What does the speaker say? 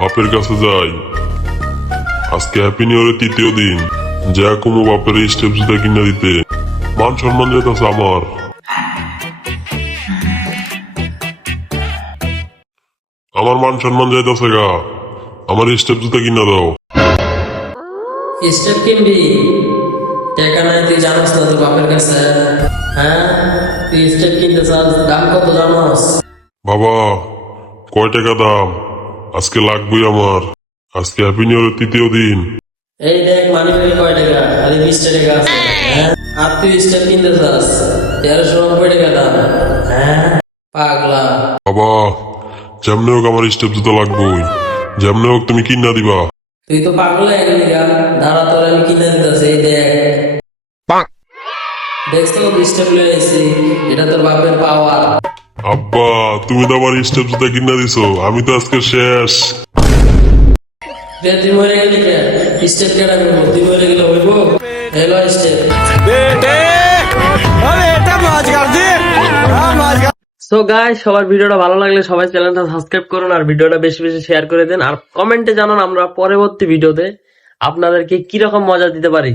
বাপের কাছে যাই। আজকে হ্যাপি নিউ ইয়ারের তৃতীয় দিন। যা কুমু বাপের স্টেপ জুতা কিনা দিতে। মান সম্মান যেতেছে আমার। আমার মান সম্মান যাইতেছে গা। আমার স্টেপ জুতা কিনা দাও। স্টেপ কিনবি? টাকা নাই, তুই জানোস না তোর বাপের কাছে? হ্যাঁ, তুই স্টেপ কিনতে চাস, দাম কত জানোস? বাবা, কয় টাকা দাম? আজকে লাগবেই আমার। আজকে হ্যাপি নিউ ইয়ারের তৃতীয় দিন। এই দেখ মানি ব্যাগে কয় টাকা, খালি 20 টাকা আছে। হ্যাঁ, আর তুই স্টেপ কিনতে চাস 1390 টাকা দাম। হ্যাঁ পাগলা। বাবা, যেমনি হোক আমার স্টেপ জুতা লাগবেই। যেমনি হোক তুমি কিনা দিবা। তুই তো পাগল হয়ে গেলি গা। দাঁড়া, তোর আমি কিনে দিতেছি। এই দেখ, দেখছো স্টেপ লয়ে আইছি, এটা তোর বাপের পাওয়ার। আব্বা, তুমি তো আমার স্টেপ জুতা কিনা দিছো। আমি তো আজকে শেষ। রে তুই মরে গেলি কে? স্টেপ কেটে নেবো, তুই মরে গেলে হইব? Hello step. সো গাইস, সবার ভিডিওটা ভালো লাগলে সবাই চ্যানেলটা সাবস্ক্রাইব করুন আর ভিডিওটা বেশি বেশি শেয়ার করে দেন আর কমেন্টে জানান আমরা পরবর্তী ভিডিওতে আপনাদেরকে কি রকম মজা দিতে পারি।